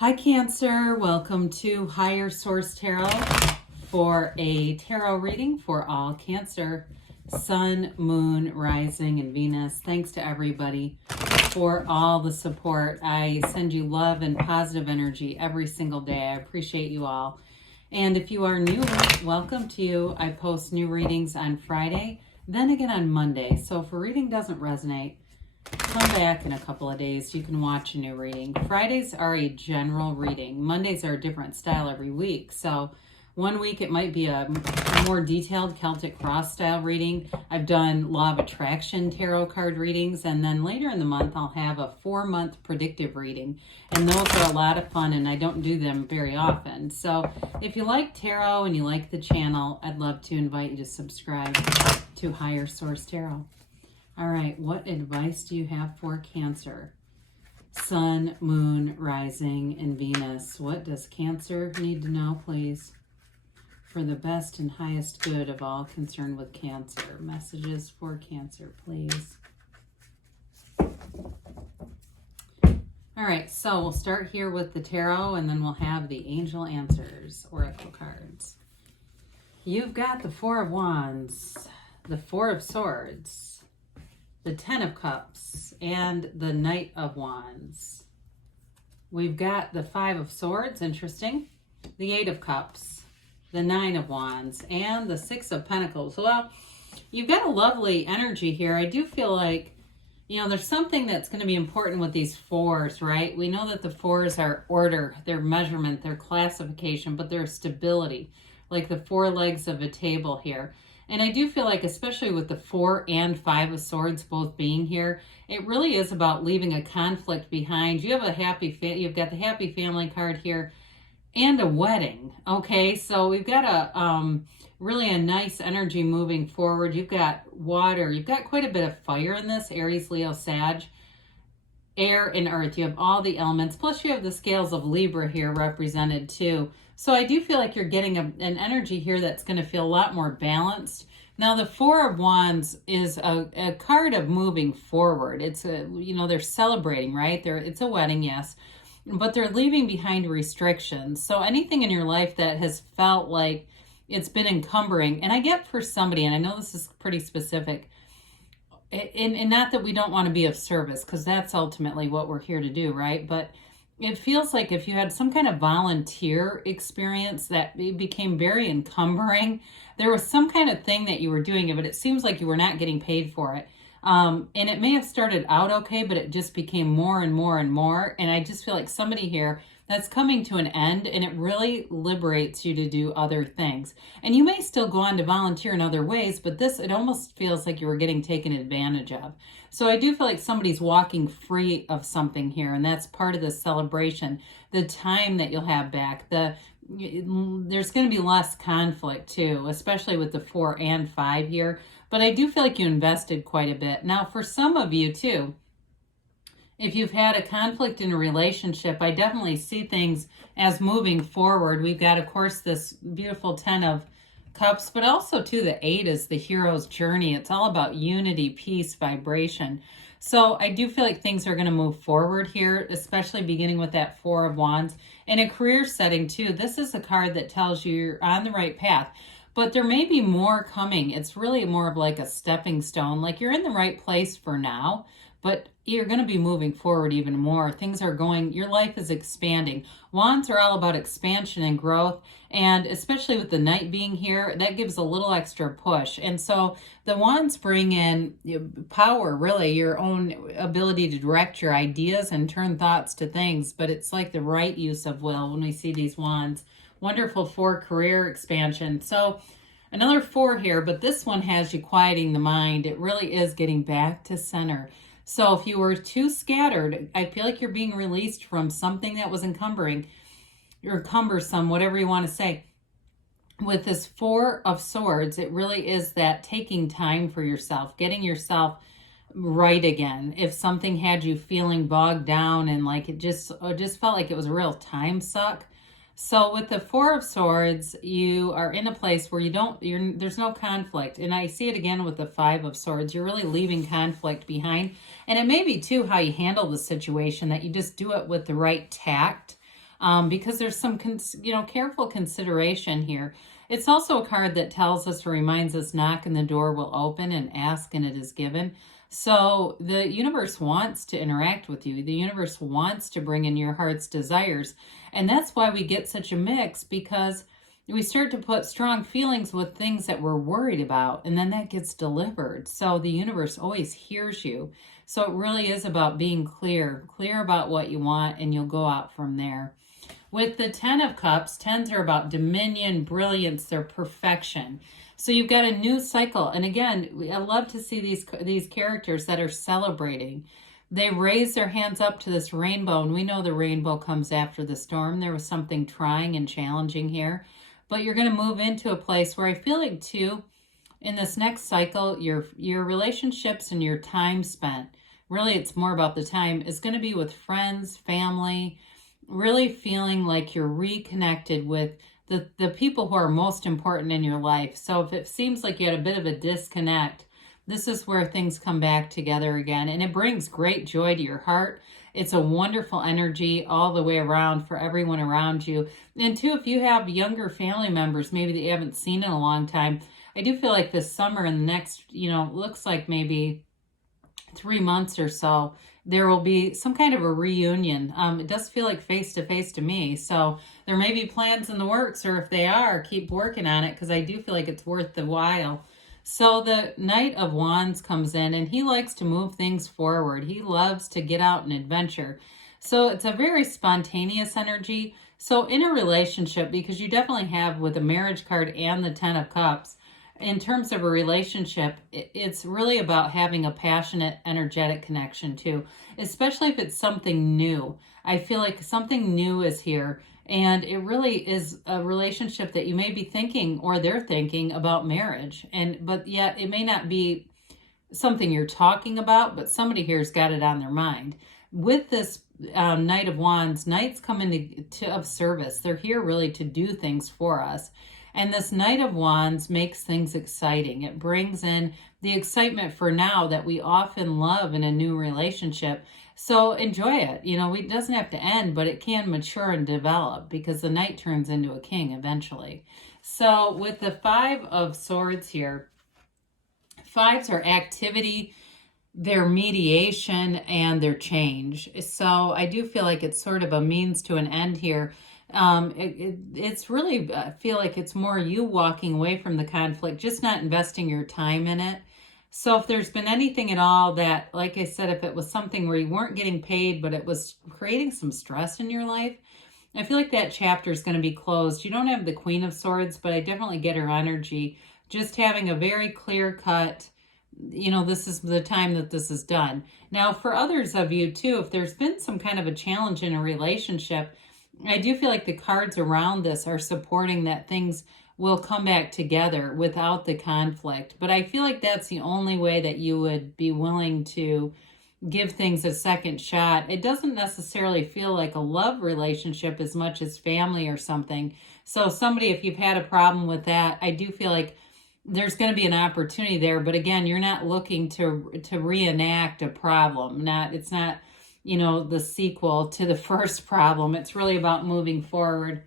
Hi Cancer, welcome to Higher Source Tarot for a tarot reading for all Cancer, Sun, Moon, Rising, and Venus. Thanks to everybody for all the support. I send you love and positive energy every single day. I appreciate you all. And if you are new, welcome to you. I post new readings on Friday, then again on Monday. So if a reading doesn't resonate, come back in a couple of days. You can watch a new reading. Fridays are a general reading. Mondays are a different style every week. So one week it might be a more detailed Celtic cross style reading. I've done Law of Attraction tarot card readings. And then later in the month, I'll have a 4-month predictive reading. And those are a lot of fun, and I don't do them very often. So if you like tarot and you like the channel, I'd love to invite you to subscribe to Higher Source Tarot. All right, what advice do you have for Cancer? Sun, Moon, Rising, and Venus. What does Cancer need to know, please? For the best and highest good of all concerned with Cancer. Messages for Cancer, please. All right, so we'll start here with the tarot, and then we'll have the Angel Answers, Oracle cards. You've got the Four of Wands, the Four of Swords, the Ten of Cups, and the Knight of Wands. We've got the Five of Swords, interesting, the Eight of Cups, the Nine of Wands, and the Six of Pentacles. Well, you've got a lovely energy here. I do feel like, there's something that's going to be important with these fours, right? We know that the fours are order, their measurement, their classification, but their stability, like the four legs of a table here. And I do feel like, especially with the 4 and 5 of Swords both being here, it really is about leaving a conflict behind. You have you've got the happy family card here and a wedding. Okay, so we've got really a nice energy moving forward. You've got water. You've got quite a bit of fire in this, Aries, Leo, Sag, air, and earth. You have all the elements. Plus you have the scales of Libra here represented too. So I do feel like you're getting an energy here that's going to feel a lot more balanced. Now, the Four of Wands is a card of moving forward. It's they're celebrating, right? It's a wedding, yes, but they're leaving behind restrictions. So anything in your life that has felt like it's been encumbering, and I get for somebody, and I know this is pretty specific, and not that we don't want to be of service, because that's ultimately what we're here to do, right? But it feels like if you had some kind of volunteer experience that it became very encumbering, there was some kind of thing that you were doing, but it seems like you were not getting paid for it. And it may have started out okay, but it just became more and more and more. And I just feel like somebody here that's coming to an end, and it really liberates you to do other things. And you may still go on to volunteer in other ways, but it almost feels like you were getting taken advantage of. So I do feel like somebody's walking free of something here, and that's part of the celebration, the time that you'll have back. There's going to be less conflict too, especially with the 4 and 5 here. But I do feel like you invested quite a bit. Now, for some of you too, if you've had a conflict in a relationship, I definitely see things as moving forward. We've got, of course, this beautiful 10 of Cups, but also too, the 8 is the hero's journey. It's all about unity, peace, vibration. So I do feel like things are going to move forward here, especially beginning with that 4 of Wands. In a career setting too, this is a card that tells you you're on the right path. But there may be more coming. It's really more of like a stepping stone. Like you're in the right place for now, but you're going to be moving forward even more. Things are going, your life is expanding. Wands are all about expansion and growth. And especially with the Knight being here, that gives a little extra push. And so the Wands bring in power, really, your own ability to direct your ideas and turn thoughts to things. But it's like the right use of will when we see these Wands. Wonderful for career expansion. So another 4 here, but this one has you quieting the mind. It really is getting back to center. So if you were too scattered, I feel like you're being released from something that was encumbering or cumbersome, whatever you want to say. With this 4 of Swords, it really is that taking time for yourself, getting yourself right again. If something had you feeling bogged down and like it just felt like it was a real time suck. So with the 4 of Swords, you are in a place where there's no conflict. And I see it again with the 5 of Swords. You're really leaving conflict behind. And it may be too how you handle the situation, that you just do it with the right tact. because there's some, careful consideration here. It's also a card that tells us or reminds us, knock and the door will open, and ask and it is given. So the universe wants to interact with you. The universe wants to bring in your heart's desires. And that's why we get such a mix, because we start to put strong feelings with things that we're worried about, and then that gets delivered. So the universe always hears you. So it really is about being clear about what you want, and you'll go out from there. With the 10 of Cups, 10s are about dominion, brilliance, their perfection. So you've got a new cycle. And again, I love to see these characters that are celebrating. They raise their hands up to this rainbow, and we know the rainbow comes after the storm. There was something trying and challenging here. But you're going to move into a place where I feel like, too, in this next cycle, your relationships and your time spent, really it's more about the time, is going to be with friends, family, really feeling like you're reconnected with the people who are most important in your life. So if it seems like you had a bit of a disconnect, this is where things come back together again. And it brings great joy to your heart. It's a wonderful energy all the way around for everyone around you. And too, if you have younger family members, maybe that you haven't seen in a long time, I do feel like this summer and the next, looks like maybe 3 months or so, there will be some kind of a reunion. It does feel like face-to-face to me. So there may be plans in the works, or if they are, keep working on it, because I do feel like it's worth the while. So the Knight of Wands comes in, and he likes to move things forward. He loves to get out and adventure. So it's a very spontaneous energy. So in a relationship, because you definitely have with the marriage card and the 10 of Cups, in terms of a relationship, it's really about having a passionate, energetic connection too, especially if it's something new. I feel like something new is here, and it really is a relationship that you may be thinking, or they're thinking about marriage, but yet it may not be something you're talking about, but somebody here's got it on their mind. With this Knight of Wands, Knights come of service. They're here really to do things for us. And this Knight of Wands makes things exciting. It brings in the excitement for now that we often love in a new relationship. So enjoy it. It doesn't have to end, but it can mature and develop, because the Knight turns into a king eventually. So with the 5 of Swords here, 5s are activity, their mediation, and their change. So I do feel like it's sort of a means to an end here. It's really, I feel like it's more you walking away from the conflict, just not investing your time in it. So if there's been anything at all that, like I said, if it was something where you weren't getting paid, but it was creating some stress in your life, I feel like that chapter is going to be closed. You don't have the Queen of Swords, but I definitely get her energy. Just having a very clear cut, this is the time that this is done. Now, for others of you too, if there's been some kind of a challenge in a relationship, I do feel like the cards around this are supporting that things will come back together without the conflict. But I feel like that's the only way that you would be willing to give things a second shot. It doesn't necessarily feel like a love relationship as much as family or something. So somebody, if you've had a problem with that, I do feel like there's going to be an opportunity there. But again, you're not looking to reenact a problem. It's not the sequel to the first problem. It's really about moving forward.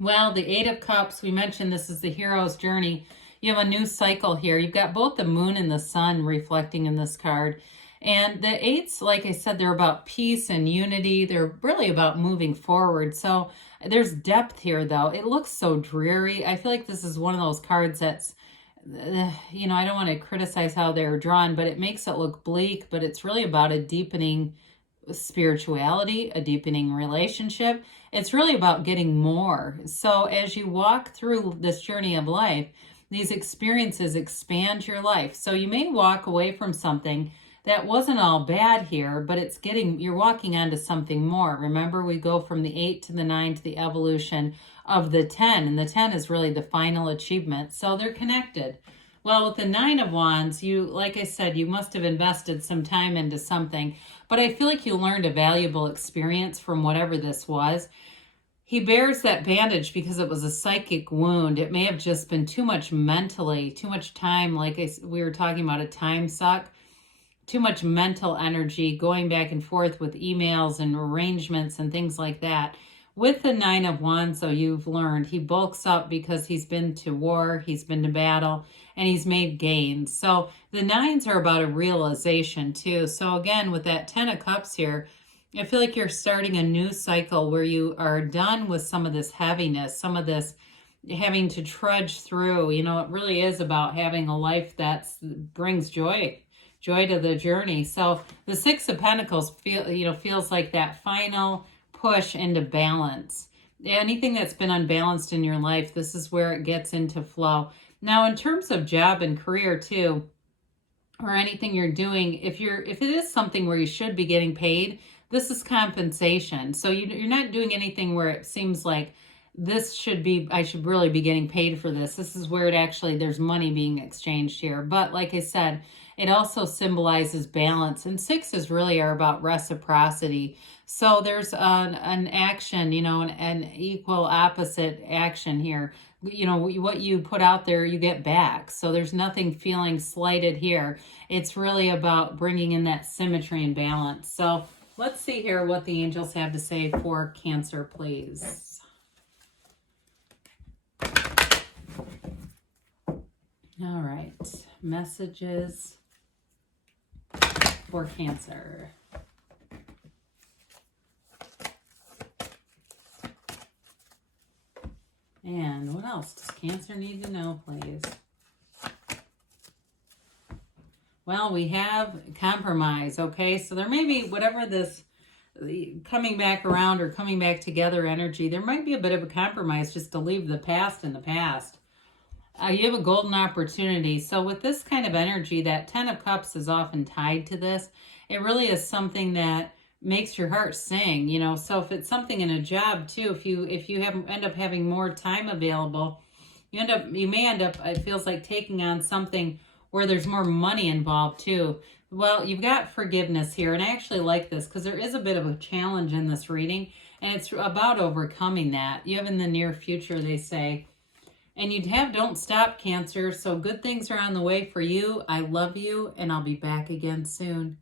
Well, the 8 of Cups, we mentioned this is the hero's journey. You have a new cycle here. You've got both the moon and the sun reflecting in this card. And the 8s, like I said, they're about peace and unity. They're really about moving forward. So there's depth here, though. It looks so dreary. I feel like this is one of those cards that's, I don't want to criticize how they're drawn, but it makes it look bleak. But it's really about a deepening spirituality, a deepening relationship. It's really about getting more. So as you walk through this journey of life, these experiences expand your life. So you may walk away from something that wasn't all bad here, but you're walking onto something more. Remember, we go from the 8 to the 9 to the evolution of the 10, and the 10 is really the final achievement. So they're connected. Well, with the 9 of Wands, like I said, you must have invested some time into something, but I feel like you learned a valuable experience from whatever this was. He bears that bandage because it was a psychic wound. It may have just been too much mentally, too much time, we were talking about a time suck. too much mental energy going back and forth with emails and arrangements and things like that. With the Nine of Wands, so you've learned, he bulks up because he's been to war, he's been to battle, and he's made gains. So the nines are about a realization too. So again, with that Ten of Cups here, I feel like you're starting a new cycle where you are done with some of this heaviness, some of this having to trudge through. You know, it really is about having a life that brings joy to the journey. So the Six of Pentacles feels like that final push into balance. Anything that's been unbalanced in your life, this is where it gets into flow. Now, in terms of job and career too, or anything you're doing, if it is something where you should be getting paid, this is compensation. So you're not doing anything where it seems like I should really be getting paid for this. This is where there's money being exchanged here. But like I said, it also symbolizes balance. And sixes really are about reciprocity. So there's an action, an equal opposite action here. What you put out there, you get back. So there's nothing feeling slighted here. It's really about bringing in that symmetry and balance. So let's see here what the angels have to say for Cancer, please. All right, messages for Cancer. And what else does Cancer need to know, please? Well, we have compromise, okay? So there may be whatever this coming back around or coming back together energy, there might be a bit of a compromise just to leave the past in the past. You have a golden opportunity. So with this kind of energy, that Ten of Cups is often tied to this. It really is something that makes your heart sing, So if it's something in a job too, if you end up having more time available, you may end up, it feels like, taking on something where there's more money involved too. Well, you've got forgiveness here, and I actually like this because there is a bit of a challenge in this reading, and it's about overcoming that. You have in the near future, they say. And you'd have don't stop, Cancer. So good things are on the way for you. I love you, and I'll be back again soon.